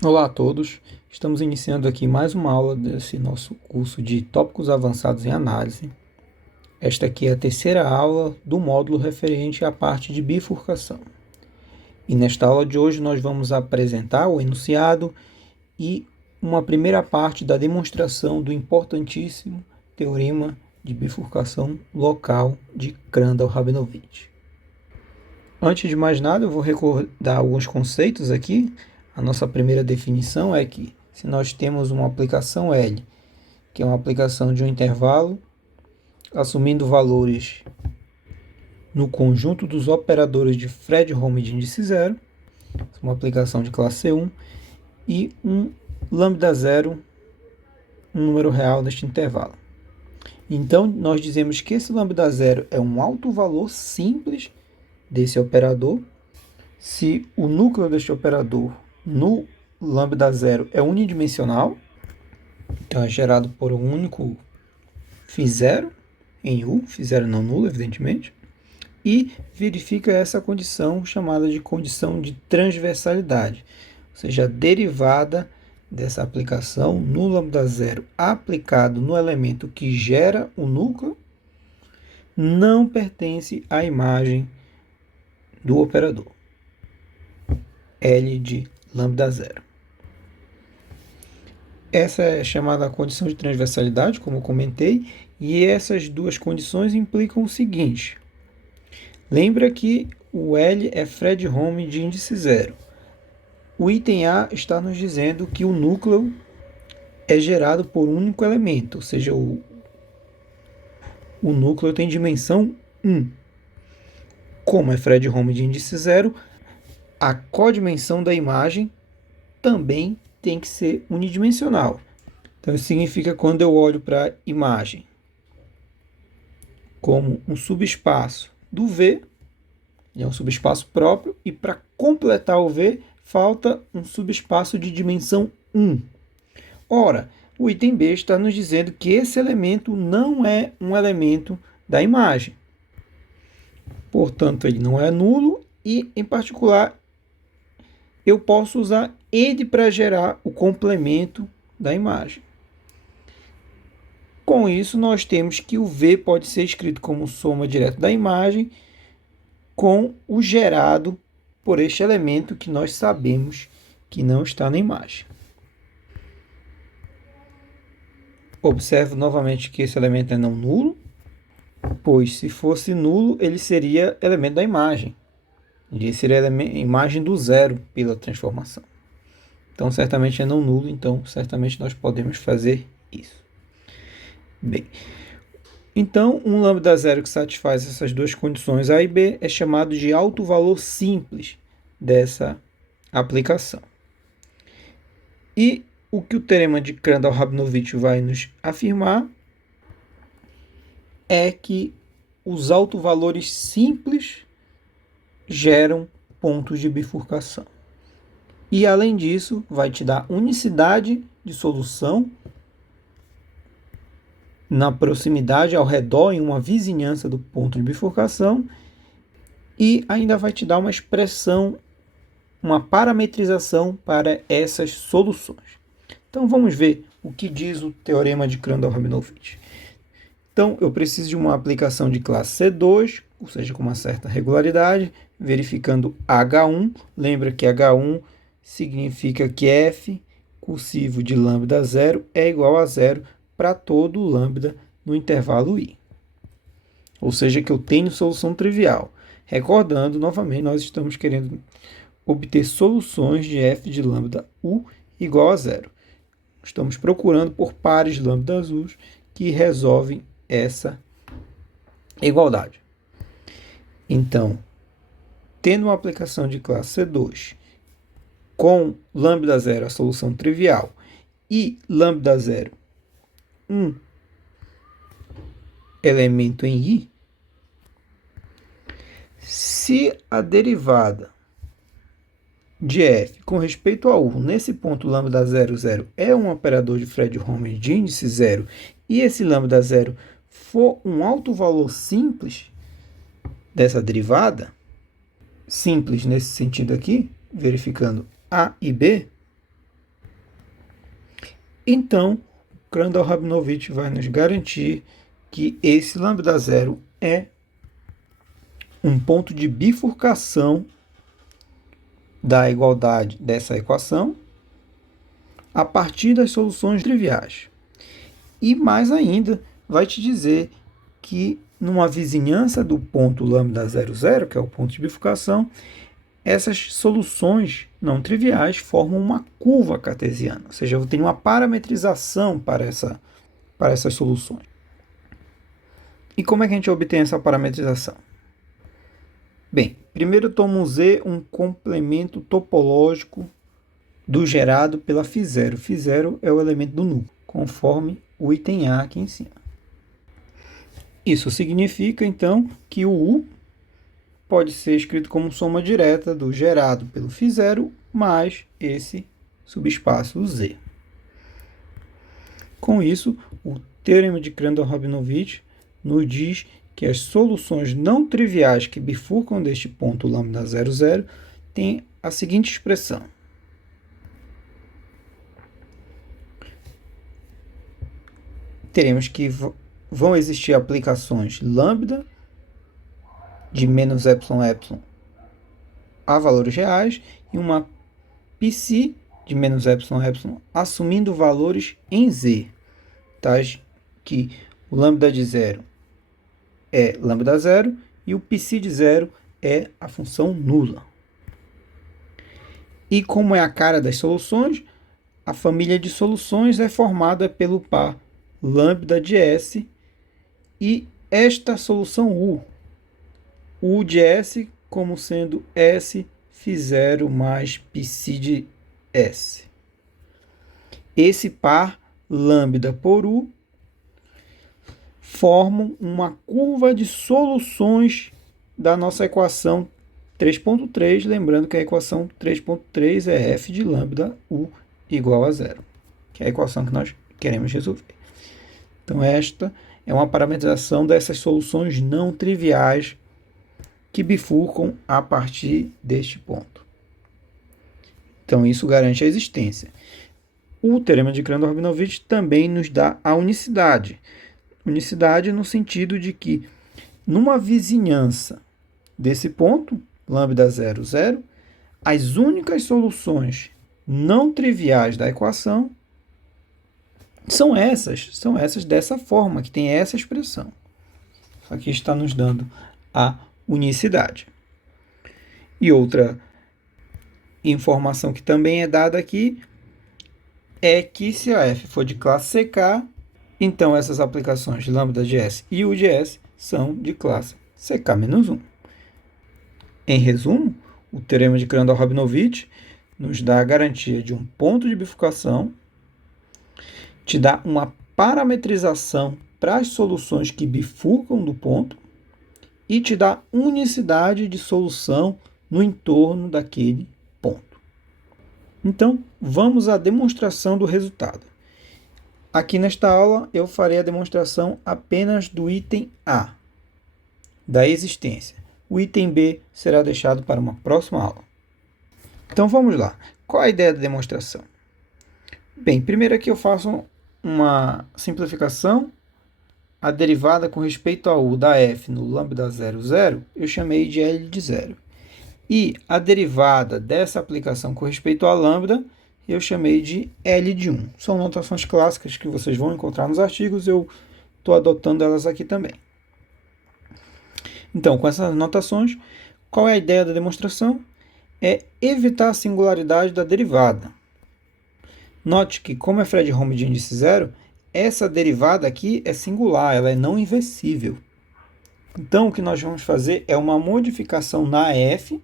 Olá a todos, estamos iniciando aqui mais uma aula desse nosso curso de Tópicos Avançados em Análise. Esta aqui é a terceira aula do módulo referente à parte de bifurcação. E nesta aula de hoje nós vamos apresentar o enunciado e uma primeira parte da demonstração do importantíssimo teorema de bifurcação local de Crandall-Rabinovich. Antes de mais nada, eu vou recordar alguns conceitos aqui. A nossa primeira definição é que se nós temos uma aplicação L, que é uma aplicação de um intervalo, assumindo valores no conjunto dos operadores de Fredholm de índice zero, uma aplicação de classe 1, e um lambda zero, um número real neste intervalo. Então, nós dizemos que esse lambda zero é um alto valor simples desse operador. Se o núcleo deste operador no lambda zero é unidimensional, então é gerado por um único φ0 em U, φ0 não nulo, evidentemente, e verifica essa condição chamada de condição de transversalidade, ou seja, a derivada dessa aplicação no lambda zero aplicado no elemento que gera o núcleo não pertence à imagem do operador L de lambda zero. Essa é chamada condição de transversalidade, como eu comentei, e essas duas condições implicam o seguinte. Lembra que o L é Fredholm de índice zero. O item A está nos dizendo que o núcleo é gerado por um único elemento, ou seja, o núcleo tem dimensão 1. Como é Fredholm de índice zero, a codimensão da imagem também tem que ser unidimensional. Então, isso significa que quando eu olho para a imagem como um subespaço do V, é um subespaço próprio, e para completar o V, falta um subespaço de dimensão 1. Ora, o item B está nos dizendo que esse elemento não é um elemento da imagem. Portanto, ele não é nulo e, em particular, eu posso usar ele para gerar o complemento da imagem. Com isso, nós temos que o V pode ser escrito como soma direta da imagem com o gerado por este elemento que nós sabemos que não está na imagem. Observo novamente que esse elemento é não nulo, pois se fosse nulo, ele seria elemento da imagem. Ele seria a imagem do zero pela transformação. Então, certamente é não nulo, então certamente nós podemos fazer isso. Bem, então um lambda zero que satisfaz essas duas condições A e B é chamado de alto valor simples dessa aplicação. E o que o teorema de Crandall-Rabinovich vai nos afirmar é que os autovalores simples geram pontos de bifurcação. E, além disso, vai te dar unicidade de solução na proximidade, ao redor, em uma vizinhança do ponto de bifurcação, e ainda vai te dar uma expressão, uma parametrização para essas soluções. Então, vamos ver o que diz o teorema de Crandall-Rabinovich. Então, eu preciso de uma aplicação de classe C2, ou seja, com uma certa regularidade, verificando H1. Lembra que H1 significa que f cursivo de lambda zero é igual a zero para todo lambda no intervalo i. Ou seja, que eu tenho solução trivial. Recordando, novamente, nós estamos querendo obter soluções de f de lambda u igual a zero. Estamos procurando por pares de lambda u que resolvem essa igualdade. Então, tendo uma aplicação de classe C2 com lambda zero a solução trivial e lambda zero um elemento em I, se a derivada de f com respeito a u nesse ponto lambda 0, 0 é um operador de Fredholm de índice zero e esse lambda 0 for um alto valor simples dessa derivada, simples nesse sentido aqui, verificando A e B, Então, Crandall-Rabinovich vai nos garantir que esse lambda zero é um ponto de bifurcação da igualdade dessa equação a partir das soluções triviais. E mais ainda, vai te dizer que numa vizinhança do ponto lambda 00, que é o ponto de bifurcação, essas soluções não triviais formam uma curva cartesiana, ou seja, eu tenho uma parametrização para essas soluções. E como é que a gente obtém essa parametrização? Bem, primeiro tomamos Z um complemento topológico do gerado pela φ0. φ0 é o elemento do núcleo, conforme o item A aqui em cima. Isso significa, então, que o U pode ser escrito como soma direta do gerado pelo φ0 mais esse subespaço Z. Com isso, o teorema de Crandall-Rabinovich nos diz que as soluções não triviais que bifurcam deste ponto lambda 00 têm a seguinte expressão. Teremos que vão existir aplicações lambda de menos epsilon epsilon a valores reais e uma psi de menos epsilon epsilon assumindo valores em z, tais que o lambda de zero é lambda zero e o psi de zero é a função nula. E como é a cara das soluções, a família de soluções é formada pelo par lambda de S e esta solução U de S como sendo S φ0 mais psi de S. Esse par lambda por U formam uma curva de soluções da nossa equação 3.3, lembrando que a equação 3.3 é f de lambda U igual a zero, que é a equação que nós queremos resolver. Então, esta é uma parametrização dessas soluções não triviais que bifurcam a partir deste ponto. Então, isso garante a existência. O teorema de Crandall-Rabinovich também nos dá a unicidade. Unicidade no sentido de que, numa vizinhança desse ponto, lambda 00, as únicas soluções não triviais da equação são essas dessa forma, que tem essa expressão. Isso aqui está nos dando a unicidade. E outra informação que também é dada aqui é que se a f for de classe CK, então essas aplicações lambda de S e U de S são de classe CK-1. Em resumo, o teorema de Crandall-Rabinovich nos dá a garantia de um ponto de bifurcação, te dá uma parametrização para as soluções que bifurcam do ponto e te dá unicidade de solução no entorno daquele ponto. Então, vamos à demonstração do resultado. Aqui nesta aula, eu farei a demonstração apenas do item A, da existência. O item B será deixado para uma próxima aula. Então, vamos lá. Qual a ideia da demonstração? Bem, primeiro aqui eu faço uma simplificação. A derivada com respeito a U da f no lambda 00, eu chamei de L de zero. E a derivada dessa aplicação com respeito a lambda, eu chamei de L de 1. São notações clássicas que vocês vão encontrar nos artigos, eu estou adotando elas aqui também. Então, com essas notações, qual é a ideia da demonstração? É evitar a singularidade da derivada. Note que, como é Fredholm de índice zero, essa derivada aqui é singular, ela é não inversível. Então, o que nós vamos fazer é uma modificação na f,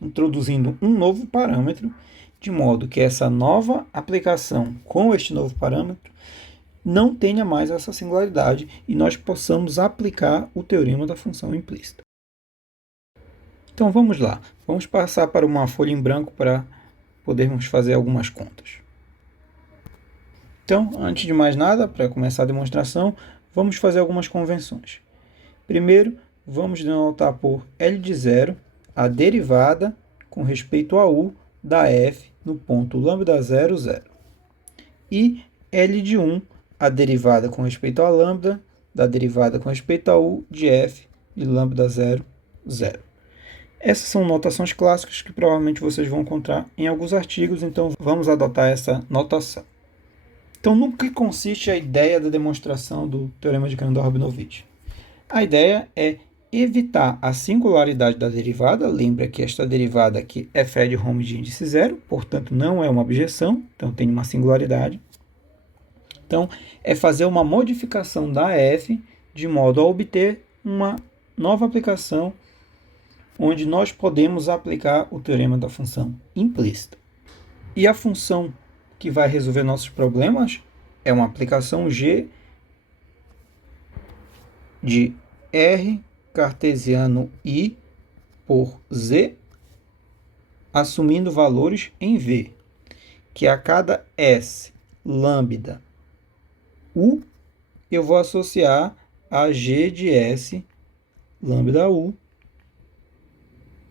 introduzindo um novo parâmetro, de modo que essa nova aplicação com este novo parâmetro não tenha mais essa singularidade e nós possamos aplicar o teorema da função implícita. Então, vamos lá. Vamos passar para uma folha em branco para podermos fazer algumas contas. Então, antes de mais nada, para começar a demonstração, vamos fazer algumas convenções. Primeiro, vamos denotar por L de zero a derivada com respeito a U da f no ponto lambda 00. E L de 1, a derivada com respeito a lambda, da derivada com respeito a U, de f de lambda 0, 0. Essas são notações clássicas que provavelmente vocês vão encontrar em alguns artigos, então vamos adotar essa notação. Então, no que consiste a ideia da demonstração do teorema de Grandor-Rabinovich? A ideia é evitar a singularidade da derivada. Lembra que esta derivada aqui é Fredholm de índice zero, portanto não é uma objeção, então tem uma singularidade. Então, é fazer uma modificação da f de modo a obter uma nova aplicação onde nós podemos aplicar o teorema da função implícita. E a função que vai resolver nossos problemas é uma aplicação G de R cartesiano I por Z, assumindo valores em V, que a cada S lambda U, eu vou associar a G de S lambda U,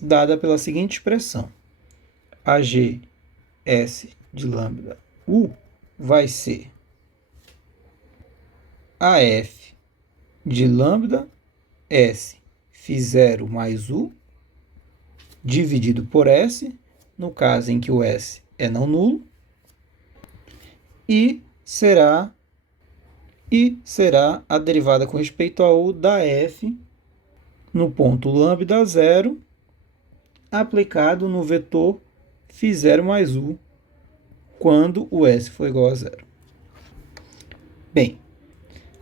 dada pela seguinte expressão. A G S de lambda U vai ser a F de lambda S φ0 mais U, dividido por S, no caso em que o S é não nulo, e será a derivada com respeito a U da F no ponto lambda 0, aplicado no vetor φ0 mais U, quando o S for igual a zero. Bem,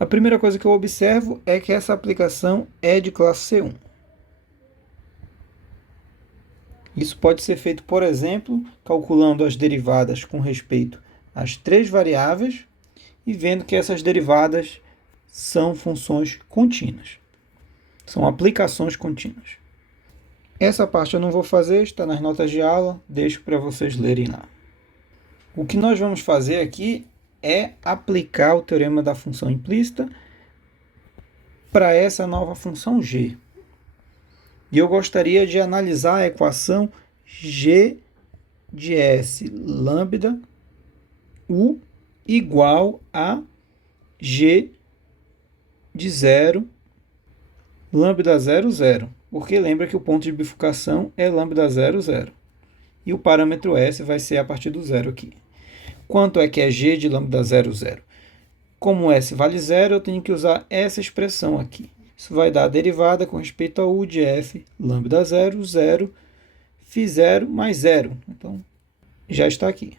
a primeira coisa que eu observo é que essa aplicação é de classe C1. Isso pode ser feito, por exemplo, calculando as derivadas com respeito às três variáveis e vendo que essas derivadas são funções contínuas. São aplicações contínuas. Essa parte eu não vou fazer, está nas notas de aula, deixo para vocês lerem lá. O que nós vamos fazer aqui é aplicar o teorema da função implícita para essa nova função g. E eu gostaria de analisar a equação g de S lambda U igual a g de 0 lambda 0, 0. Porque lembra que o ponto de bifurcação é lambda 0, 0. E o parâmetro S vai ser a partir do zero aqui. Quanto é que é g de lambda 0, 0? Como S vale 0, eu tenho que usar essa expressão aqui. Isso vai dar a derivada com respeito a U de f lambda 0, 0, φ0 mais 0. Então, já está aqui.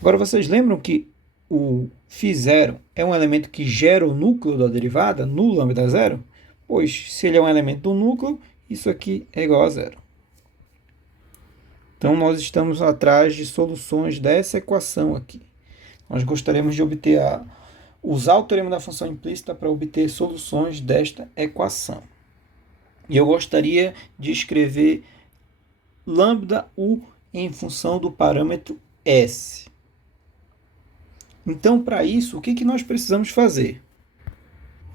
Agora, vocês lembram que o φ0 é um elemento que gera o núcleo da derivada no lambda 0? Pois, se ele é um elemento do núcleo, isso aqui é igual a 0. Então, nós estamos atrás de soluções dessa equação aqui. Nós gostaríamos de usar o teorema da função implícita para obter soluções desta equação. E eu gostaria de escrever lambda U em função do parâmetro S. Então, para isso, o que nós precisamos fazer?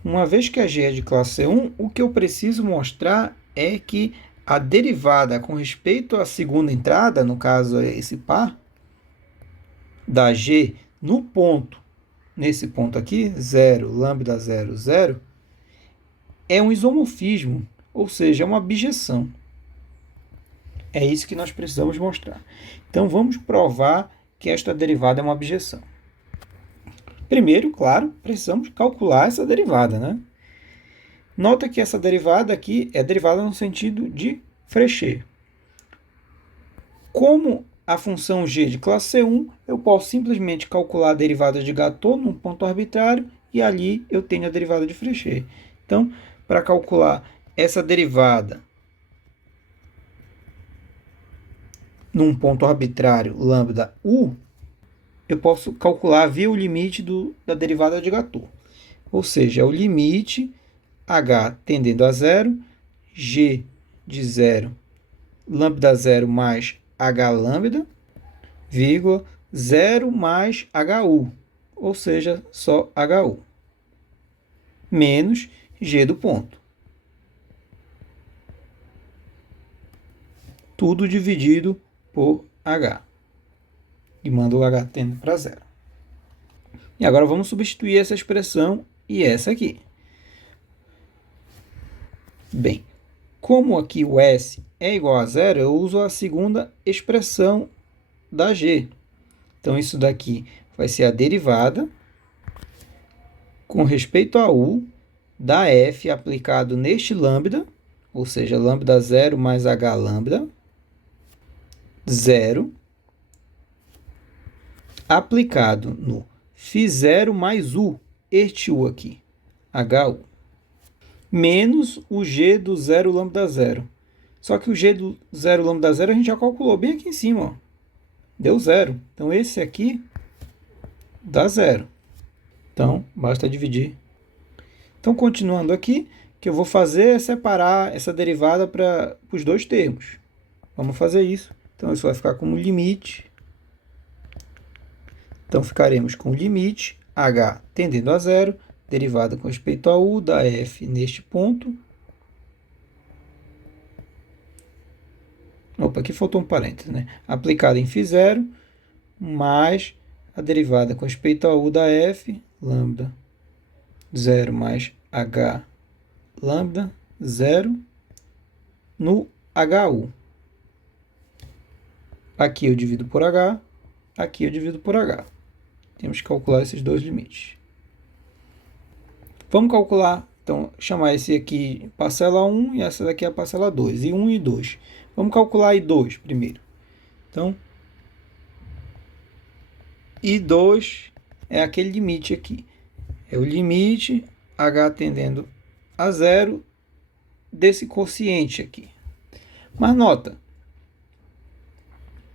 Uma vez que a G é de classe C1, o que eu preciso mostrar é que a derivada com respeito à segunda entrada, no caso é esse par, da G no ponto, nesse ponto aqui, 0, lambda 0, 0, é um isomorfismo, ou seja, é uma bijeção. É isso que nós precisamos mostrar. Então, vamos provar que esta derivada é uma bijeção. Primeiro, claro, precisamos calcular essa derivada, né? Nota que essa derivada aqui é derivada no sentido de Frechet. Como a função g de classe C1, eu posso simplesmente calcular a derivada de Gatot num ponto arbitrário e ali eu tenho a derivada de Frechet. Então, para calcular essa derivada num ponto arbitrário lambda u, eu posso calcular via o limite da derivada de Gatot. Ou seja, é o limite h tendendo a zero, g de 0, lambda 0 mais h lambda, vírgula, 0 mais hu, ou seja, só hu, menos g do ponto. Tudo dividido por h. E manda o h tendo para zero. E agora vamos substituir essa expressão e essa aqui. Bem, como aqui o S é igual a zero, eu uso a segunda expressão da G. Então, isso daqui vai ser a derivada com respeito a U da F aplicado neste lambda, ou seja, lambda 0 mais H lambda, 0, aplicado no φ0 mais U, este U aqui, HU, menos o G do 0 lambda 0. Só que o G do 0 lambda 0 a gente já calculou bem aqui em cima, ó. Deu 0. Então, esse aqui dá 0. Então, basta dividir. Então, continuando aqui, o que eu vou fazer é separar essa derivada para os dois termos. Vamos fazer isso. Então, isso vai ficar como limite. Então, ficaremos com limite h tendendo a zero, derivada com respeito a u da f neste ponto. Opa, aqui faltou um parênteses, né? Aplicada em φ0, mais a derivada com respeito a u da f, lambda 0 mais h lambda 0 no HU. Aqui eu divido por h, aqui eu divido por h. Temos que calcular esses dois limites. Vamos calcular, então, chamar esse aqui parcela 1 e essa daqui é a parcela 2, e 1 e 2. Vamos calcular I2 primeiro. Então, I2 é aquele limite aqui. É o limite h tendendo a zero desse quociente aqui. Mas nota,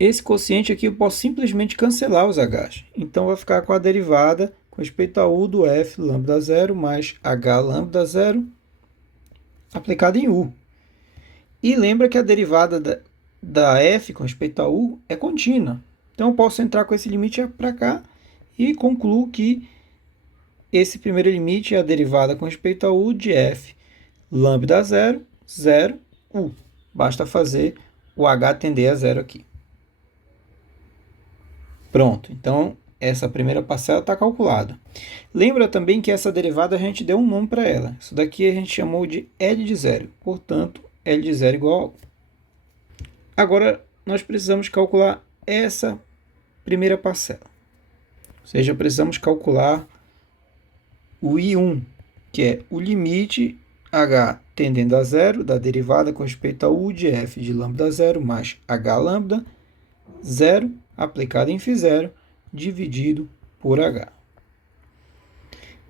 esse quociente aqui eu posso simplesmente cancelar os h's. Então, vai ficar com a derivada com respeito a u do f lambda 0 mais h lambda 0 aplicada em u. E lembra que a derivada da f com respeito a u é contínua. Então, eu posso entrar com esse limite para cá e concluo que esse primeiro limite é a derivada com respeito a u de f lambda 0, 0, u. Basta fazer o h tender a zero aqui. Pronto. Então, essa primeira parcela está calculada. Lembra também que essa derivada a gente deu um nome para ela. Isso daqui a gente chamou de L de zero. Portanto, L de zero igual a U. Agora, nós precisamos calcular essa primeira parcela. Ou seja, precisamos calcular o I1, que é o limite h tendendo a zero da derivada com respeito a u de f de lambda 0 mais h lambda 0 aplicado em φ0 dividido por h.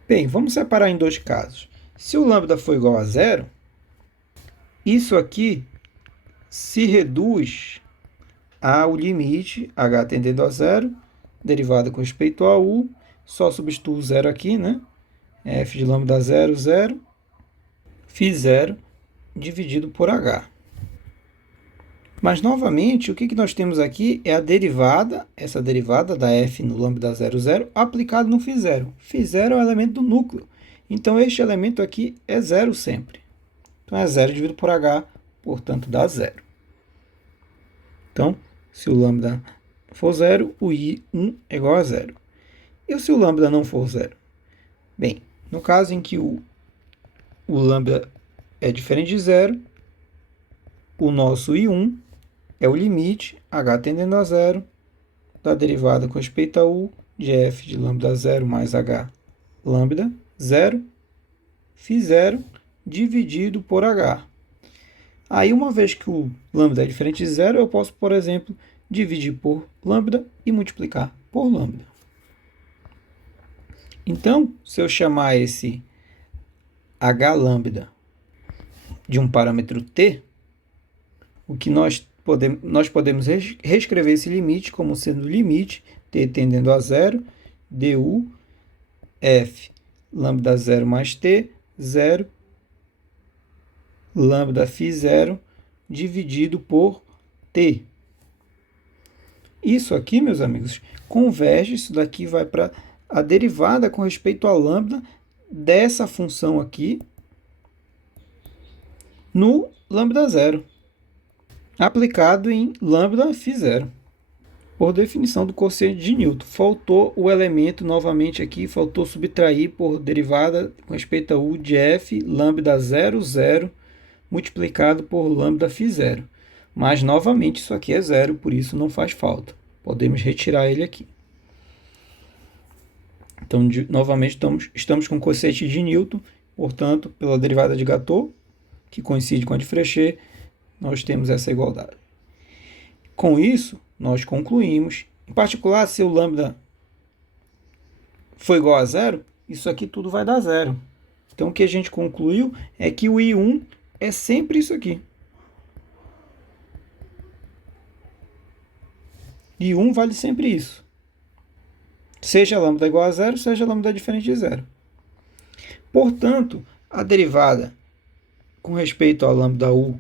Bem, vamos separar em dois casos. Se o lambda for igual a zero, isso aqui se reduz ao limite h tendendo a zero, derivada com respeito a u, só substituo o zero aqui, né? F de lambda 0, 0, φ0 dividido por h. Mas, novamente, o que nós temos aqui é a derivada, essa derivada da f no lambda 0, 0, aplicado no φ0. φ0 é o elemento do núcleo. Então, este elemento aqui é zero sempre. Então, é 0 dividido por h, portanto, dá 0. Então, se o lambda for 0, o I1 é igual a 0. E se o lambda não for 0? Bem, no caso em que o lambda é diferente de 0, o nosso I1 é o limite h tendendo a zero da derivada com respeito a u de f de lambda 0 mais h lambda 0, φ0 dividido por h. Aí, uma vez que o lambda é diferente de zero, eu posso, por exemplo, dividir por lambda e multiplicar por lambda. Então, se eu chamar esse h lambda de um parâmetro t, o que nós podemos reescrever esse limite como sendo limite t tendendo a zero, du f lambda 0 mais t, 0, lambda φ0 dividido por t. Isso aqui, meus amigos, converge, isso daqui vai para a derivada com respeito a lambda dessa função aqui no lambda 0, aplicado em lambda φ0. por definição do quociente de Newton. Faltou o elemento novamente aqui, faltou subtrair por derivada com respeito a U de F, lambda 0,0 multiplicado por lambda φ0. Mas, novamente, isso aqui é zero, por isso não faz falta. Podemos retirar ele aqui. Então, novamente, estamos com o quociente de Newton, portanto, pela derivada de Gatot, que coincide com a de Frechet, nós temos essa igualdade. Com isso, nós concluímos, em particular, se o lambda for igual a zero, isso aqui tudo vai dar zero. Então, o que a gente concluiu é que o I1 é sempre isso aqui. I1 vale sempre isso. Seja lambda igual a zero, seja lambda diferente de zero. Portanto, a derivada com respeito ao lambda U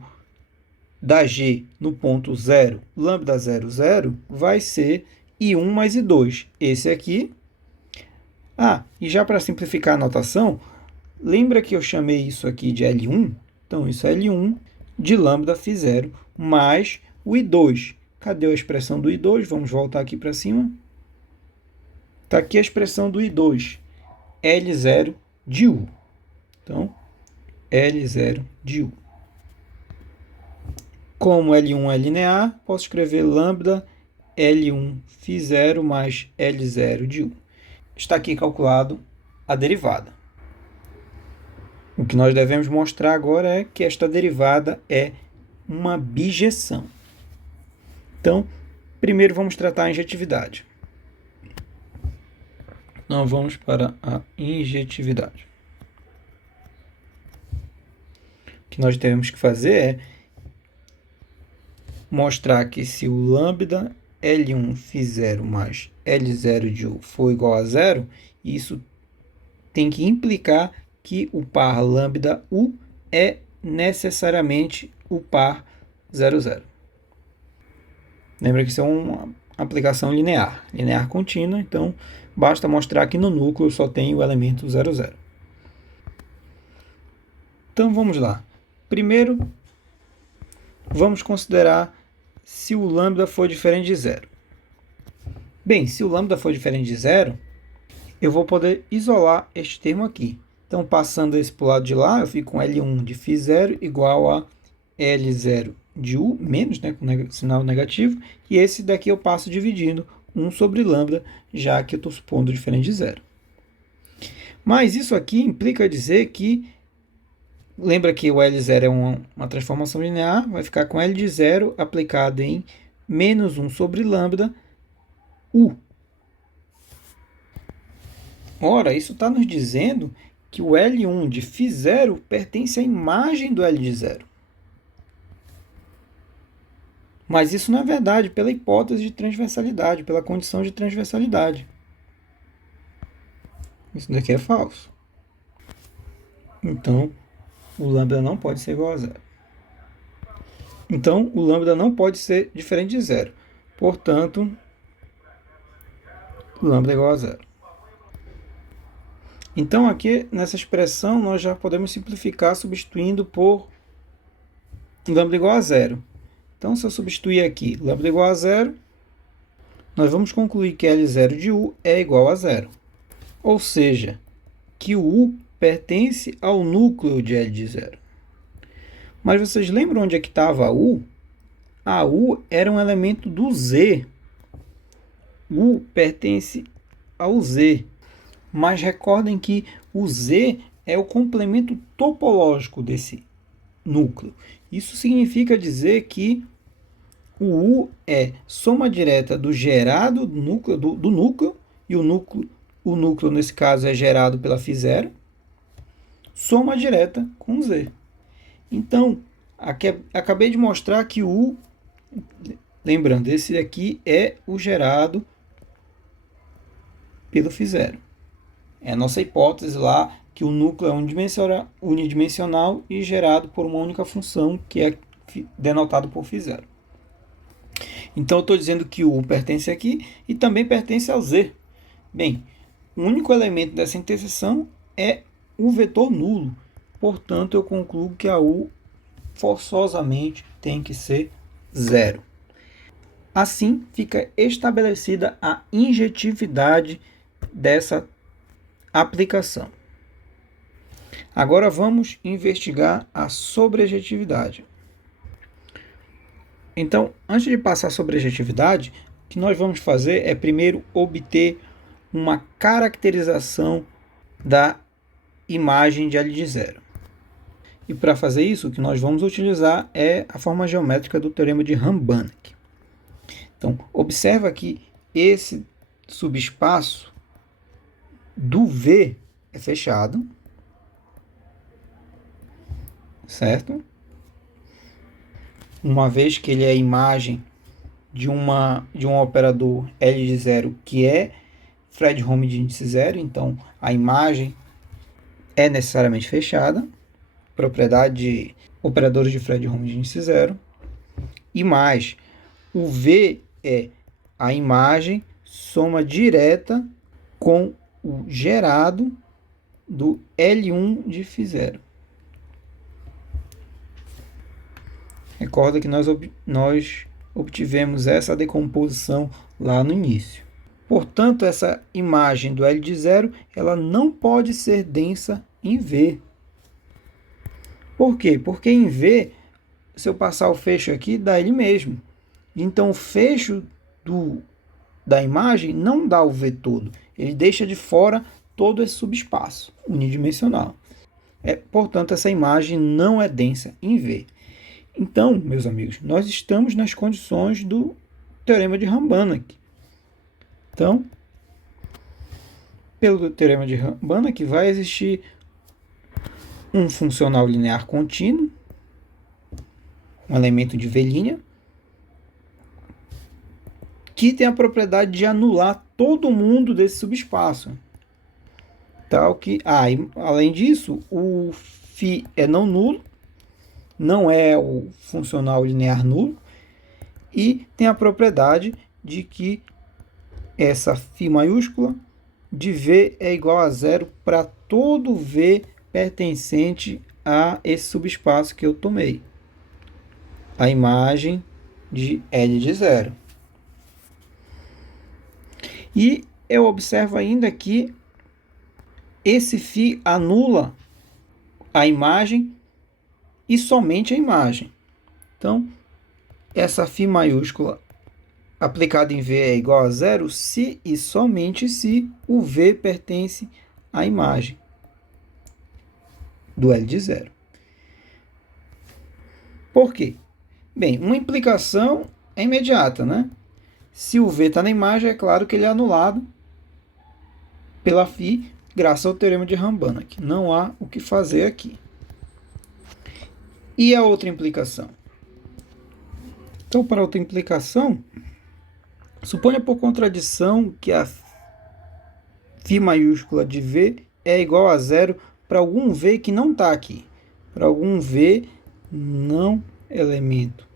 da G no ponto 0, lambda 0, 0, vai ser I1 mais I2. Esse aqui. E já para simplificar a notação, lembra que eu chamei isso aqui de L1? Então, isso é L1 de lambda φ0 mais o I2. Cadê a expressão do I2? Vamos voltar aqui para cima. Está aqui a expressão do I2. L0 de U. Então, L0 de U. Como L1 é linear, posso escrever lambda L1 φ0 mais L0 de U. Está aqui calculado a derivada. O que nós devemos mostrar agora é que esta derivada é uma bijeção. Então, primeiro vamos tratar a injetividade. Então, vamos para a injetividade. O que nós temos que fazer é mostrar que se o lambda L1 φ0 mais L0 de U for igual a zero, isso tem que implicar que o par lambda U é necessariamente o par 0, 0. Lembra que isso é uma aplicação linear contínua, então basta mostrar que no núcleo só tem o elemento 0, 0. Então vamos lá. Primeiro, vamos considerar se o lambda for diferente de zero. Bem, se o lambda for diferente de zero, eu vou poder isolar este termo aqui. Então, passando esse para o lado de lá, eu fico com L1 de φ0 igual a L0 de U, menos, né, com sinal negativo, e esse daqui eu passo dividindo 1 sobre lambda, já que eu estou supondo diferente de zero. Mas isso aqui implica dizer que, lembra que o L0 é uma transformação linear, vai ficar com L de zero aplicado em menos 1 sobre lambda U. Ora, isso está nos dizendo que o L1 de φ0 pertence à imagem do L de zero. Mas isso não é verdade pela hipótese de transversalidade, pela condição de transversalidade. Isso daqui é falso. Então, o lambda não pode ser igual a zero. Então, o lambda não pode ser diferente de zero. Portanto, lambda é igual a zero. Então, aqui nessa expressão, nós já podemos simplificar substituindo por lambda igual a zero. Então, se eu substituir aqui lambda igual a zero, nós vamos concluir que L0 de U é igual a zero. Ou seja, que o U pertence ao núcleo de L de zero. Mas vocês lembram onde é que estava a U? A U era um elemento do Z. U pertence ao Z. Mas recordem que o Z é o complemento topológico desse núcleo. Isso significa dizer que o U é soma direta do gerado do núcleo, e o núcleo, nesse caso, é gerado pela φ0, soma direta com Z. Então, aqui, acabei de mostrar que o U, lembrando, esse aqui é o gerado pelo φ0. É a nossa hipótese lá que o núcleo é unidimensional e gerado por uma única função, que é denotado por φ0. Então, eu estou dizendo que o U pertence aqui e também pertence ao Z. Bem, o único elemento dessa interseção é o vetor nulo. Portanto, eu concluo que a U forçosamente tem que ser zero. Assim, fica estabelecida a injetividade dessa aplicação. Agora vamos investigar a sobrejetividade. Então, antes de passar a sobrejetividade, o que nós vamos fazer é primeiro obter uma caracterização da imagem de L de zero. E para fazer isso, o que nós vamos utilizar é a forma geométrica do teorema de Rambanach. Então, observa que esse subespaço do V é fechado, certo? Uma vez que ele é a imagem de um operador L de zero que é Fredholm de índice zero, então a imagem é necessariamente fechada, propriedade de operadores de Fredholm de índice zero, e mais, o V é a imagem soma direta com o gerado do L1 de φ0. Recorda que nós obtivemos essa decomposição lá no início. Portanto, essa imagem do L de zero ela não pode ser densa em V. Por quê? Porque em V, se eu passar o fecho aqui, dá ele mesmo. Então, o fecho da imagem não dá o V todo. Ele deixa de fora todo esse subespaço unidimensional. Portanto, essa imagem não é densa em V. Então, meus amigos, nós estamos nas condições do teorema de Rambanach. Então, pelo teorema de Rambanach, vai existir um funcional linear contínuo, um elemento de V', que tem a propriedade de anular todo mundo desse subespaço. Tal que, além disso, o φ é não nulo, não é o funcional linear nulo, e tem a propriedade de que essa φ maiúscula de V é igual a zero para todo V pertencente a esse subespaço que eu tomei, a imagem de L de zero. E eu observo ainda que esse φ anula a imagem e somente a imagem. Então, essa φ maiúscula aplicada em V é igual a zero se e somente se o V pertence à imagem do L de zero. Por quê? Bem, uma implicação é imediata, né? Se o V está na imagem, é claro que ele é anulado pela φ, graças ao teorema de Rambanach. Não há o que fazer aqui. E a outra implicação? Então, para outra implicação, suponha por contradição que a φ maiúscula de V é igual a zero para algum V que não está aqui. Para algum V não elemento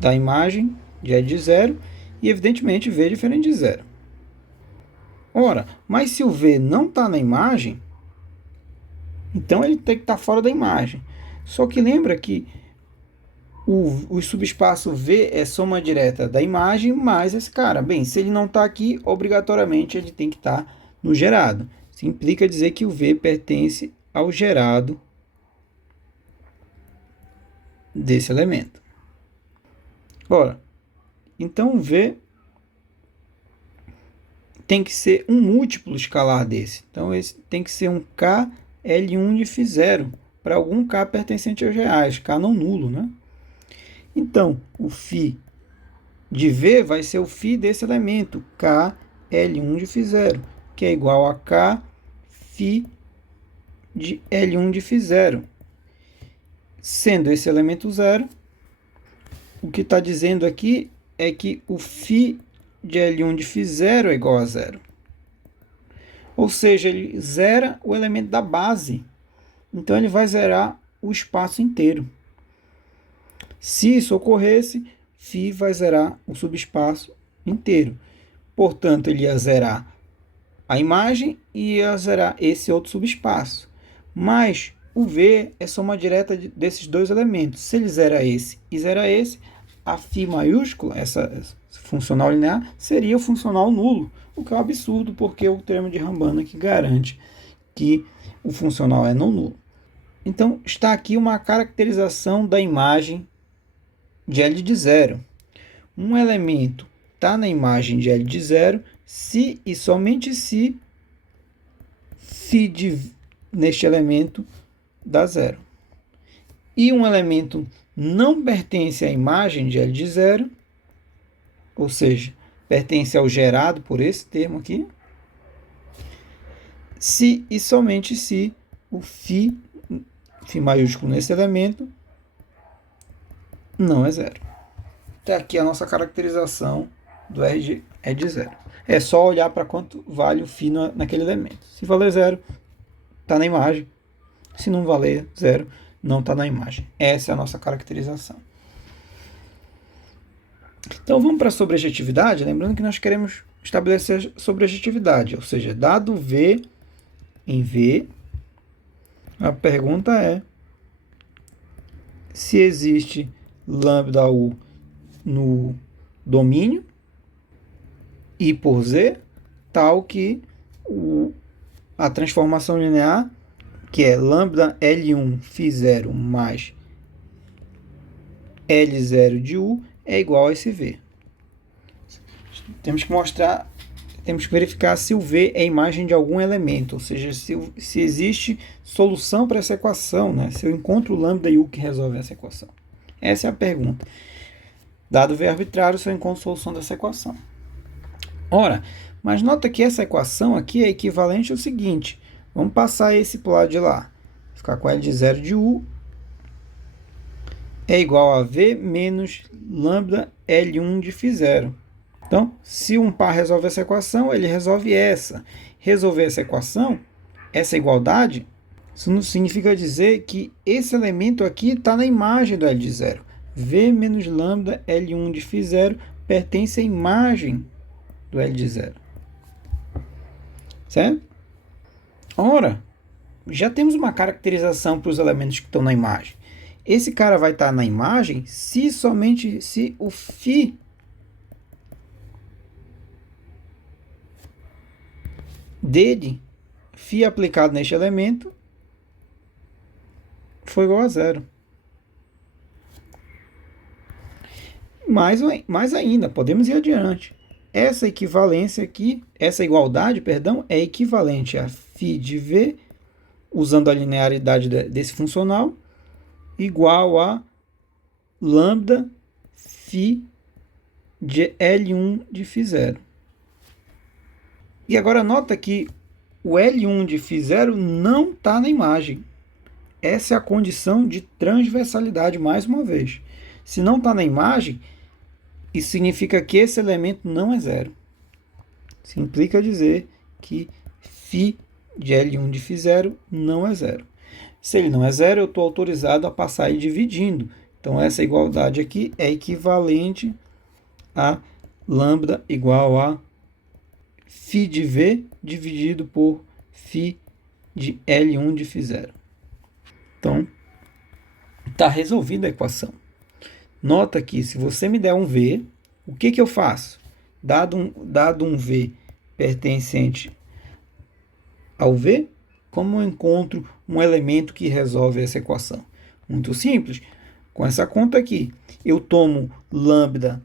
da imagem de L de zero e, evidentemente, V diferente de zero. Ora, mas se o V não está na imagem, então ele tem que estar fora da imagem. Só que lembra que o subespaço V é soma direta da imagem mais esse cara. Bem, se ele não está aqui, obrigatoriamente ele tem que estar no gerado. Isso implica dizer que o V pertence ao gerado desse elemento. Ora, então o V tem que ser um múltiplo escalar desse. Então, esse tem que ser um K L1 de φ0 para algum K pertencente aos reais, K não nulo, né? Então, o φ de V vai ser o φ desse elemento, K L1 de φ0, que é igual a K φ de L1 de φ0. Sendo esse elemento zero, o que está dizendo aqui é que o φ de L1 de φ0 é igual a zero. Ou seja, ele zera o elemento da base. Então, ele vai zerar o espaço inteiro. Se isso ocorresse, φ vai zerar o subespaço inteiro. Portanto, ele ia zerar a imagem e ia zerar esse outro subespaço. Mas o V é soma direta desses dois elementos. Se ele zera esse e zera esse, a φ maiúscula, essa funcional linear, seria o funcional nulo, o que é um absurdo, porque é o termo de Rambana que garante que o funcional é não nulo. Então, está aqui uma caracterização da imagem de L de zero. Um elemento está na imagem de L de zero se e somente se φ neste elemento dá zero. E um elemento não pertence à imagem de L de zero, ou seja, pertence ao gerado por esse termo aqui, se e somente se o φ maiúsculo nesse elemento não é zero. Até aqui a nossa caracterização do R de zero. É só olhar para quanto vale o φ naquele elemento. Se valer zero, está na imagem. Se não valer zero, não está na imagem. Essa é a nossa caracterização. Então vamos para a sobrejetividade, lembrando que nós queremos estabelecer sobrejetividade, ou seja, dado V em V, a pergunta é se existe λU no domínio I por Z, tal que a transformação linear, que é lambda L1 φ0 mais L0 de U, é igual a esse V. Temos que verificar se o V é imagem de algum elemento, ou seja, se existe solução para essa equação, né? Se eu encontro o lambda e U que resolve essa equação. Essa é a pergunta. Dado V arbitrário, se eu encontro solução dessa equação. Ora, mas nota que essa equação aqui é equivalente ao seguinte. Vamos passar esse para o lado de lá. Ficar com L de 0 de U é igual a V menos lambda L1 de φ0. Então, se um par resolve essa equação, ele resolve essa. Resolver essa equação, essa igualdade, isso não significa dizer que esse elemento aqui está na imagem do L de 0. V menos lambda L1 de φ0 pertence à imagem do L de 0. Certo? Ora, já temos uma caracterização para os elementos que estão na imagem. Esse cara vai estar na imagem se somente se o φ dele, φ aplicado neste elemento, foi igual a zero. Mais ainda, podemos ir adiante. Essa equivalência aqui, essa igualdade, perdão, é equivalente a φ de V, usando a linearidade desse funcional, igual a lambda φ de L1 de φ0. E agora nota que o L1 de φ0 não está na imagem. Essa é a condição de transversalidade, mais uma vez. Se não está na imagem, isso significa que esse elemento não é zero. Isso implica dizer que φ de L1 de φ0 não é zero. Se ele não é zero, eu estou autorizado a passar aí dividindo. Então, essa igualdade aqui é equivalente a lambda igual a φ de V dividido por φ de L1 de φ0. Então, está resolvida a equação. Nota que se você me der um V, o que eu faço? Dado um V pertencente ao V, como eu encontro um elemento que resolve essa equação? Muito simples. Com essa conta aqui, eu tomo lambda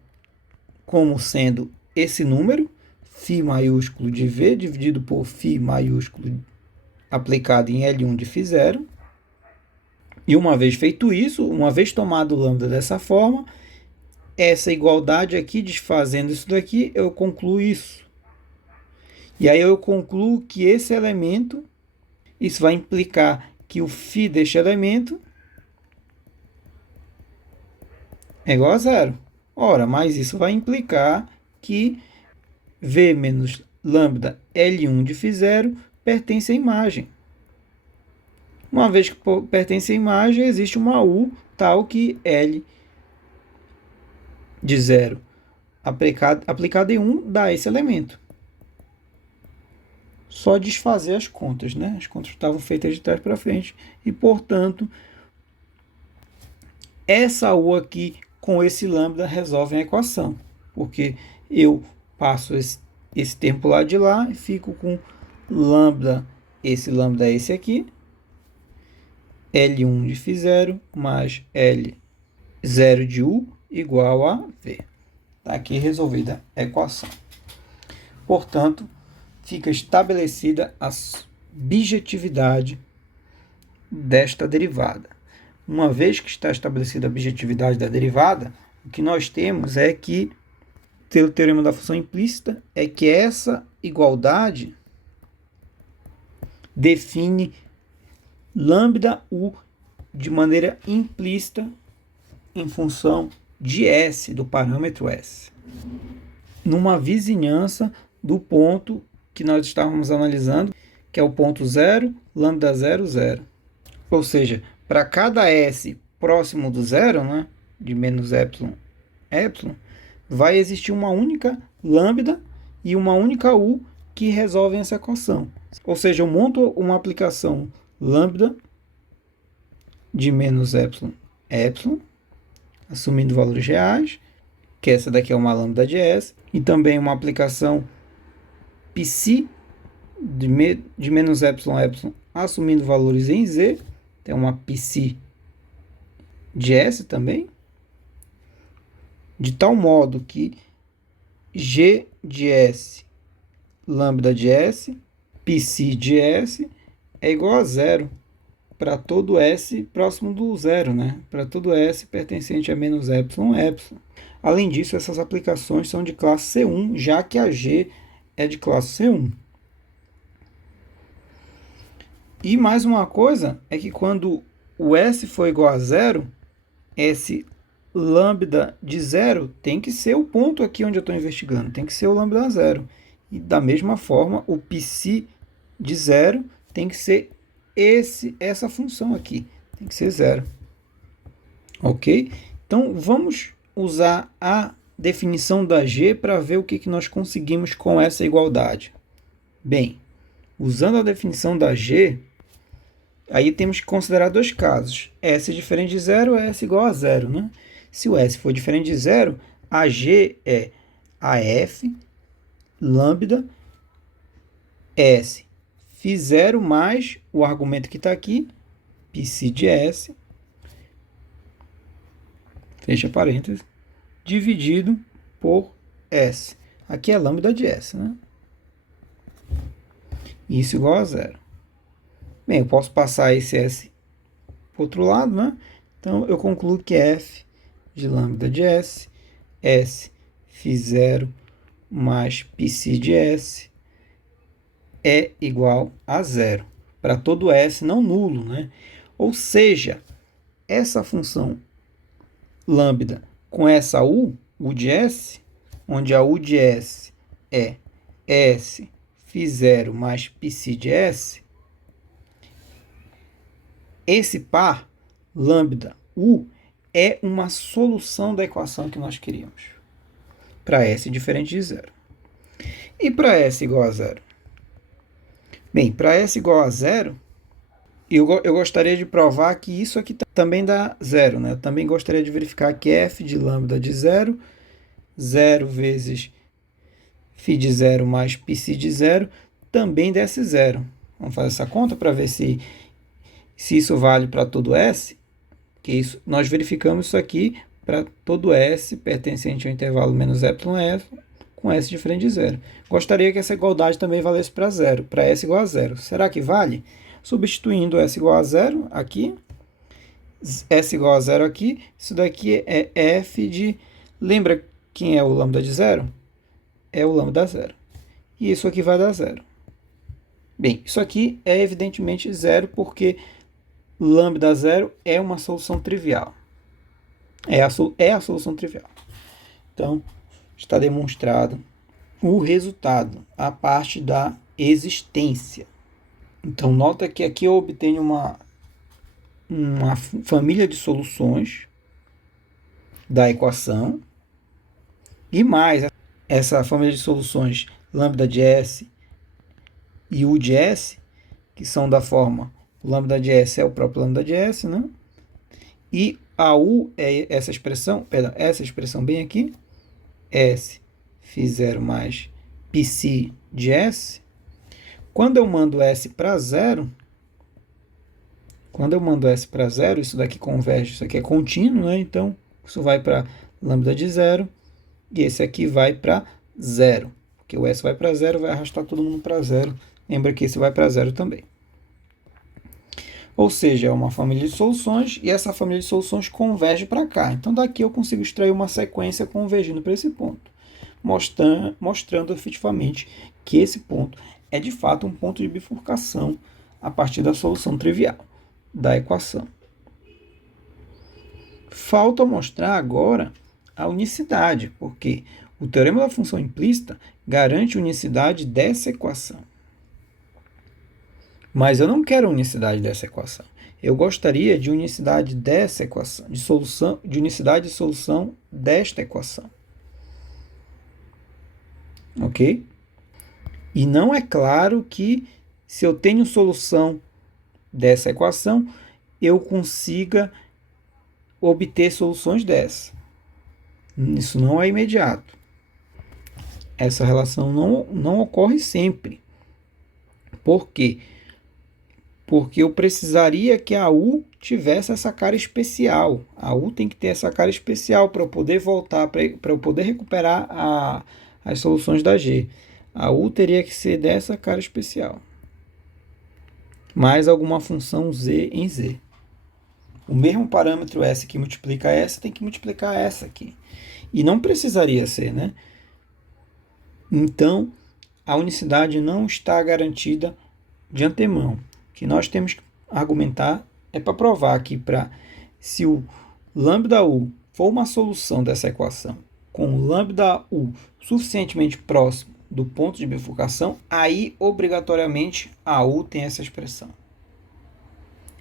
como sendo esse número, φ maiúsculo de V dividido por φ maiúsculo aplicado em L1 de φ0. E uma vez feito isso, uma vez tomado o lambda dessa forma, essa igualdade aqui, desfazendo isso daqui, eu concluo isso. E aí eu concluo que esse elemento, isso vai implicar que o φ deste elemento é igual a zero. Ora, mas isso vai implicar que V menos lambda L1 de φ0 pertence à imagem. Uma vez que pertence à imagem, existe uma U tal que L de 0 aplicado em 1 dá esse elemento. Só desfazer as contas, né? As contas estavam feitas de trás para frente e, portanto, essa U aqui com esse lambda resolvem a equação, porque eu passo esse termo para o lado de lá e fico com lambda, esse lambda é esse aqui, L1 de φ0 mais L0 de U igual a V. Está aqui resolvida a equação. Portanto, fica estabelecida a bijetividade desta derivada. Uma vez que está estabelecida a bijetividade da derivada, o que nós temos é que, pelo teorema da função implícita, é que essa igualdade define lambda U de maneira implícita em função de S, do parâmetro S, numa vizinhança do ponto que nós estávamos analisando, que é o ponto 0, lambda 0, 0. Ou seja, para cada S próximo do zero, né, de menos epsilon, vai existir uma única lambda e uma única U que resolvem essa equação. Ou seja, eu monto uma aplicação lambda de menos epsilon, assumindo valores reais, que essa daqui é uma lambda de S, e também uma aplicação psi de menos epsilon, assumindo valores em Z, tem uma psi de S também, de tal modo que G de S, lambda de S, psi de S é igual a zero para todo S próximo do zero, né? Para todo S pertencente a menos epsilon, Além disso, essas aplicações são de classe C1, já que a G é de classe C1. E mais uma coisa é que quando o S for igual a zero, esse lambda de zero tem que ser o ponto aqui onde eu estou investigando, tem que ser o lambda zero. E da mesma forma, o psi de zero tem que ser essa função aqui, tem que ser zero. Ok? Então, vamos usar a definição da G para ver o que nós conseguimos com essa igualdade. Bem, usando a definição da G, aí temos que considerar dois casos. S diferente de zero é S igual a zero, né? Se o S for diferente de zero, a G é AF lambda S φ0 mais o argumento que está aqui, psi de S, fecha parênteses, dividido por S. Aqui é lambda de S, né? Isso igual a zero. Bem, eu posso passar esse S para o outro lado, né? Então, eu concluo que F de lambda de S, S φ0 mais psi de S, é igual a zero, para todo S não nulo, né? Ou seja, essa função lambda com essa U de S, onde a U de S é S φ0 mais psi de S, esse par lambda U é uma solução da equação que nós queríamos, para S diferente de zero. E para S igual a zero? Bem, para S igual a zero, eu gostaria de provar que isso aqui também dá zero, né? Eu também gostaria de verificar que f de lambda de zero, 0 vezes φ de zero mais psi de zero, também desse zero. Vamos fazer essa conta para ver se isso vale para todo S. Que isso, nós verificamos isso aqui para todo S pertencente ao intervalo menos epsilon f, com S diferente de zero. Gostaria que essa igualdade também valesse para zero, para S igual a zero. Será que vale? Substituindo S igual a zero aqui, S igual a zero aqui, isso daqui é F de... Lembra quem é o lambda de zero? É o lambda zero. E isso aqui vai dar zero. Bem, isso aqui é evidentemente zero, porque lambda zero é uma solução trivial. É a solução trivial. Então, está demonstrado o resultado, a parte da existência. Então, nota que aqui eu obtenho uma família de soluções da equação, e mais essa família de soluções lambda de S e U de S, que são da forma, o lambda de S é o próprio lambda de S, né? E a U é essa expressão bem aqui, S φ0 mais πc de S. Quando eu mando S para zero, isso daqui converge, isso aqui é contínuo, né? Então, isso vai para lambda de zero, e esse aqui vai para zero, porque o S vai para zero, vai arrastar todo mundo para zero. Lembra que esse vai para zero também. Ou seja, é uma família de soluções, e essa família de soluções converge para cá. Então, daqui eu consigo extrair uma sequência convergindo para esse ponto, mostrando efetivamente que esse ponto é de fato um ponto de bifurcação a partir da solução trivial da equação. Falta mostrar agora a unicidade, porque o teorema da função implícita garante unicidade dessa equação. Mas eu não quero a unicidade dessa equação. Eu gostaria de unicidade dessa equação, de unicidade de solução desta equação. Ok? E não é claro que, se eu tenho solução dessa equação, eu consiga obter soluções dessa. Isso não é imediato. Essa relação não ocorre sempre. Por quê? Porque eu precisaria que a U tivesse essa cara especial. A U tem que ter essa cara especial para eu poder voltar, para eu poder recuperar as soluções da G. A U teria que ser dessa cara especial, mais alguma função Z em Z. O mesmo parâmetro S que multiplica essa tem que multiplicar essa aqui. E não precisaria ser, né? Então, a unicidade não está garantida de antemão. O que nós temos que argumentar é para provar que se o lambda U for uma solução dessa equação com o lambda U suficientemente próximo do ponto de bifurcação, aí obrigatoriamente a U tem essa expressão.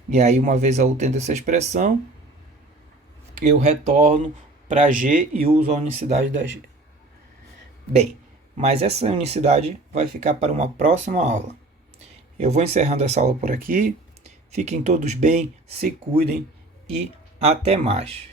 E aí, uma vez a U tendo essa expressão, eu retorno para G e uso a unicidade da G. Bem, mas essa unicidade vai ficar para uma próxima aula. Eu vou encerrando essa aula por aqui. Fiquem todos bem, se cuidem e até mais.